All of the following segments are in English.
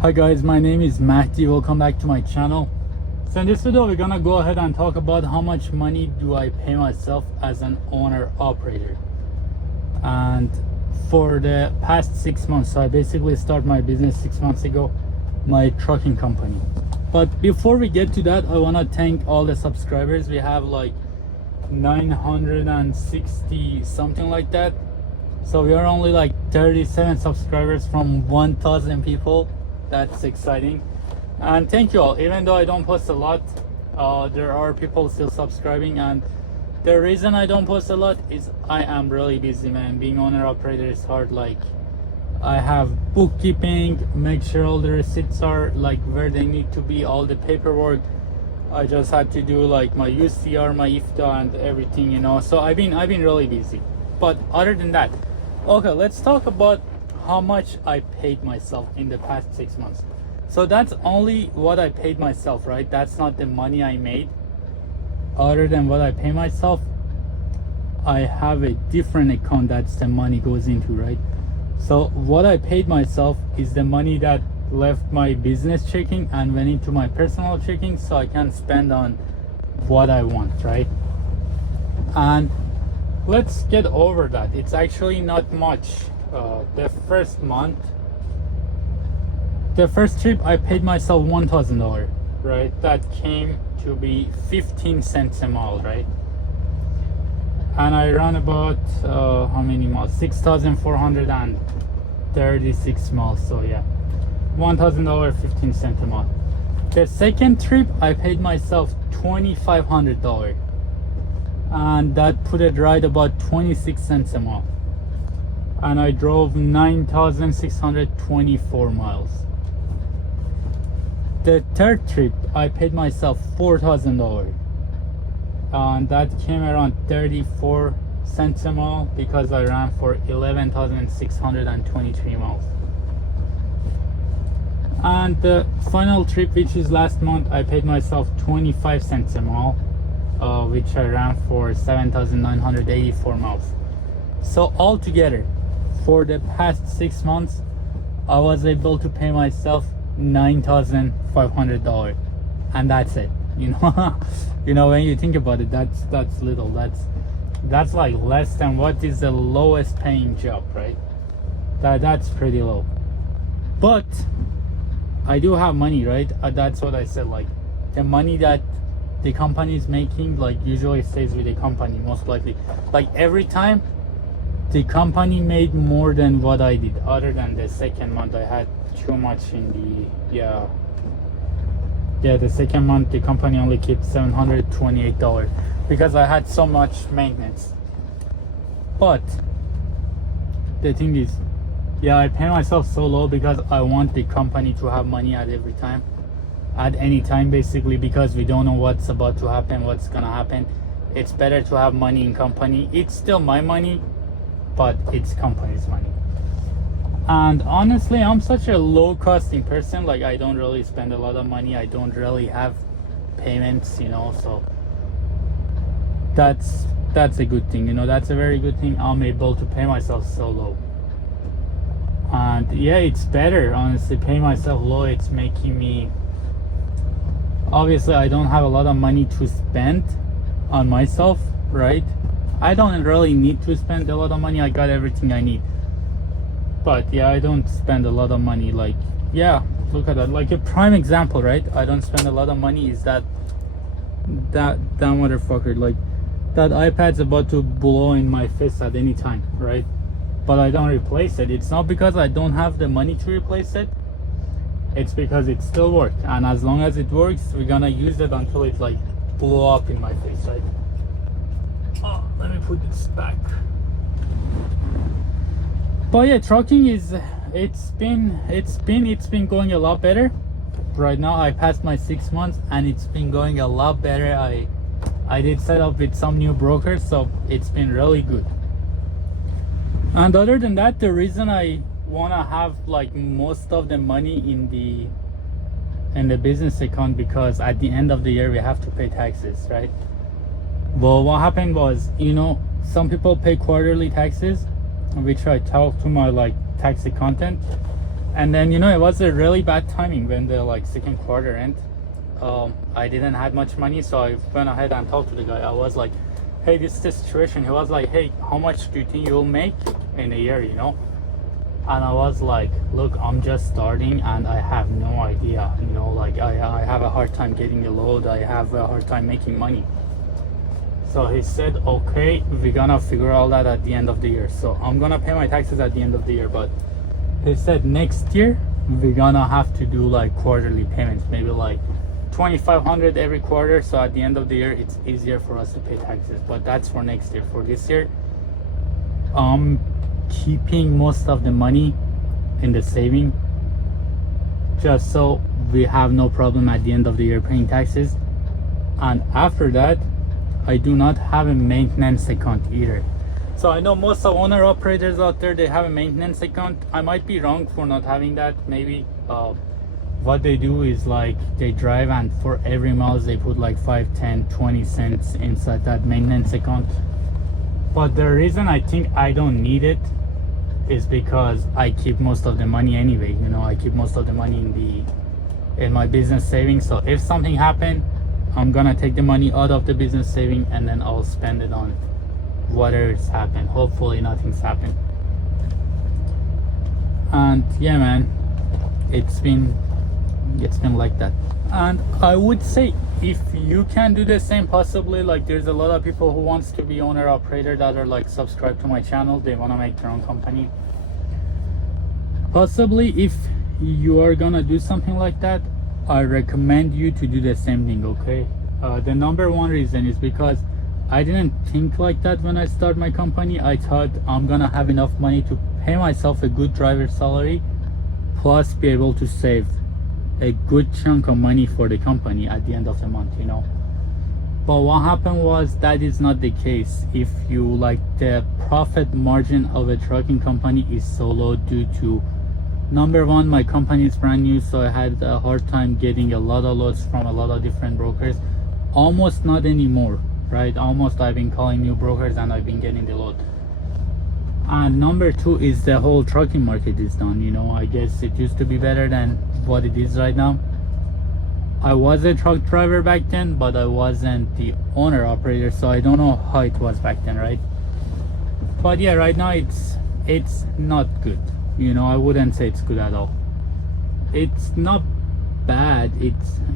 Hi guys, my name is Mahdi. Welcome back to my channel. So in this video we're gonna go ahead and talk about how much money do I pay myself as an owner operator. And for the past 6 months, so I basically started my business 6 months ago, my trucking company. But before we get to that, I want to thank all the subscribers. We have like 960 something like that. So we are only like 37 subscribers from 1,000 people. That's exciting, and thank you all. Even though I don't post a lot, there are people still subscribing, and the reason I don't post a lot is I am really busy, man. Being owner operator is hard. Like, I have bookkeeping, make sure all the receipts are like where they need to be, all the paperwork. I just had to do like my UCR, my IFTA, and everything, you know. So I've been really busy. But other than that, okay, let's talk about how much I paid myself in the past 6 months. So that's only what I paid myself, right? That's not the money I made. Other than what I pay myself, I have a different account that's the money goes into, right? So what I paid myself is the money that left my business checking and went into my personal checking, so I can spend on what I want, right? And let's get over that. It's actually not much. The first trip I paid myself $1,000, right? That came to be 15 cents a mile, right? And I ran about how many miles? 6,436 miles. So yeah, $1,000, 15 cents a mile. The second trip I paid myself $2,500, and that put it right about 26 cents a mile. And I drove 9,624 miles. The third trip I paid myself $4,000, and that came around 34 cents a mile because I ran for 11,623 miles. And the final trip, which is last month, I paid myself 25 cents a mile, which I ran for 7,984 miles. So altogether, for the past 6 months, I was able to pay myself $9,500, and that's it. You know, you know, when you think about it, that's little. That's like less than what is the lowest paying job, right? That's pretty low. But I do have money, right? That's what I said. Like, the money that the company is making, like, usually stays with the company, most likely. Like, every time the company made more than what I did. Other than the second month, I had too much in the the second month the company only kept $728 because I had so much maintenance. But the thing is, yeah, I pay myself so low because I want the company to have money at any time, basically, because we don't know what's about to happen, what's gonna happen. It's better to have money in company. It's still my money, but it's company's money. And honestly, I'm such a low costing person. Like, I don't really spend a lot of money. I don't really have payments, you know, so that's a good thing, you know. That's a very good thing. I'm able to pay myself so low. And yeah, it's better, honestly, pay myself low. It's making me, obviously I don't have a lot of money to spend on myself, right? I don't really need to spend a lot of money. I got everything I need. But yeah, I don't spend a lot of money. Like, yeah, look at that. Like, a prime example, right? I don't spend a lot of money is that motherfucker. Like, that iPad's about to blow in my face at any time, right? But I don't replace it. It's not because I don't have the money to replace it. It's because it still works. And as long as it works, we're gonna use it until it like blow up in my face, right? Oh, let me put this back. But yeah, trucking is, it's been going a lot better. Right now I passed my 6 months and it's been going a lot better. I did set up with some new brokers, so it's been really good. And other than that, the reason I wanna have like most of the money in the business account, because at the end of the year we have to pay taxes, right? Well, what happened was, you know, some people pay quarterly taxes, which I talked to my like tax accountant, And then, it was a really bad timing when the like second quarter end. I didn't have much money, so I went ahead and talked to the guy. I was like, hey, this is the situation. He was like, hey, how much do you think you'll make in a year, And I was like, look, I'm just starting and I have no idea, like I have a hard time getting a load. I have a hard time making money. So he said, okay, we're gonna figure all that at the end of the year. So I'm gonna pay my taxes at the end of the year, but he said next year we're gonna have to do like quarterly payments, maybe like 2,500 every quarter. So at the end of the year, it's easier for us to pay taxes. But that's for next year. For this year, I'm keeping most of the money in the saving, just so we have no problem at the end of the year paying taxes. And after that, I do not have a maintenance account either. So I know most of owner operators out there, they have a maintenance account. I might be wrong for not having that. Maybe what they do is like they drive, and for every miles they put like 5, 10, 20 cents inside that maintenance account. But the reason I think I don't need it is because I keep most of the money anyway. I keep most of the money in my business savings. So if something happened, I'm gonna take the money out of the business saving and then I'll spend it on whatever's happened. Hopefully nothing's happened. And yeah, man, it's been like that. And I would say if you can do the same, possibly, like there's a lot of people who wants to be owner operator that are like subscribed to my channel. They want to make their own company. Possibly if you are gonna do something like that, I recommend you to do the same thing, okay? The number one reason is because I didn't think like that when I started my company. I thought I'm gonna have enough money to pay myself a good driver salary, plus be able to save a good chunk of money for the company at the end of the month, But what happened was that is not the case. If you like, the profit margin of a trucking company is so low due to, number one, my company is brand new, so I had a hard time getting a lot of loads from a lot of different brokers. Almost not anymore, right? Almost I've been calling new brokers and I've been getting the load. And number two is the whole trucking market is down. I guess it used to be better than what it is right now. I was a truck driver back then, but I wasn't the owner operator, so I don't know how it was back then, right? But yeah, right now it's not good. I wouldn't say it's good at all. It's not bad.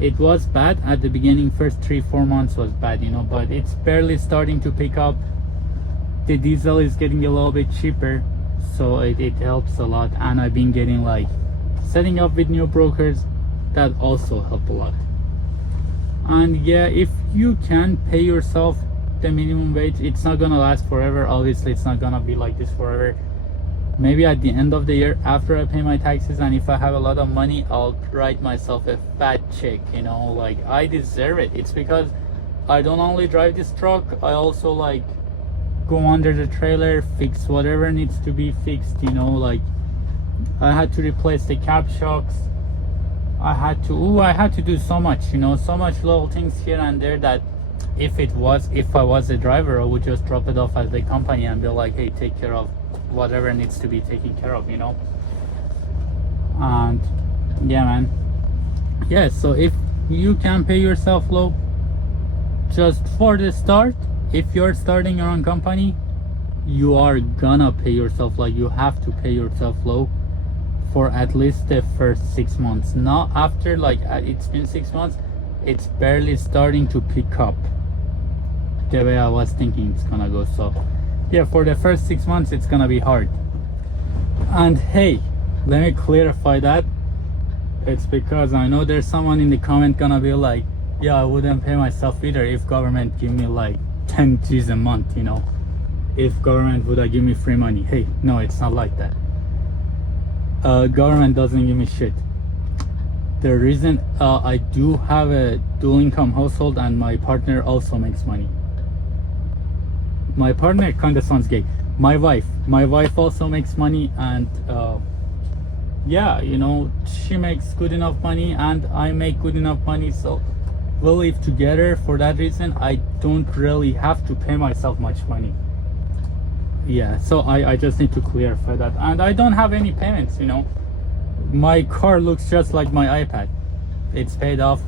It was bad at the beginning. First 3-4 months was bad, but it's barely starting to pick up. The diesel is getting a little bit cheaper, so it helps a lot. And I've been getting like setting up with new brokers, that also help a lot. And yeah, if you can pay yourself the minimum wage, it's not gonna last forever. Obviously it's not gonna be like this forever. Maybe at the end of the year, after I pay my taxes, and if I have a lot of money, I'll write myself a fat check, like I deserve it. It's because I don't only drive this truck, I also like go under the trailer, fix whatever needs to be fixed, like I had to replace the cap shocks. I had to do so much, so much little things here and there that if I was a driver, I would just drop it off at the company and be like, hey, take care of whatever needs to be taken care of, And yeah, man. Yeah, so if you can pay yourself low, just for the start, if you're starting your own company, you are gonna pay yourself, like you have to pay yourself low for at least the first 6 months. Not after, like it's been 6 months, it's barely starting to pick up the way I was thinking it's gonna go. So yeah, for the first 6 months it's gonna be hard. And hey, let me clarify that. It's because I know there's someone in the comment gonna be like, yeah, I wouldn't pay myself either if government give me like 10 G's a month, if government would give me free money. Hey, no, it's not like that. Government doesn't give me shit. The reason I do have a dual income household and my partner also makes money. My partner kind of sounds gay. My wife also makes money, and yeah, she makes good enough money and I make good enough money, so we live together. For that reason, I don't really have to pay myself much money. Yeah, so I just need to clarify that. And I don't have any payments, my car looks just like my iPad. It's paid off.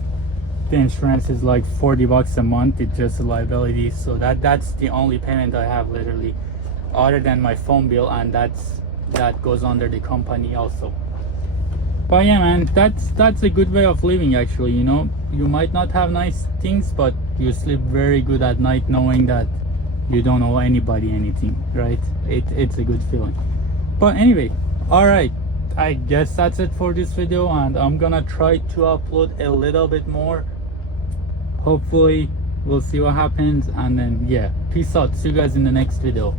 The insurance is like $40 a month. It's just a liability. So that's the only payment I have literally, other than my phone bill, and that goes under the company also. But yeah, man, that's a good way of living actually. You know, you might not have nice things, but you sleep very good at night knowing that you don't owe anybody anything, right? It's a good feeling. But anyway, all right, I guess that's it for this video, and I'm gonna try to upload a little bit more. Hopefully we'll see what happens, and then yeah, peace out. See you guys in the next video.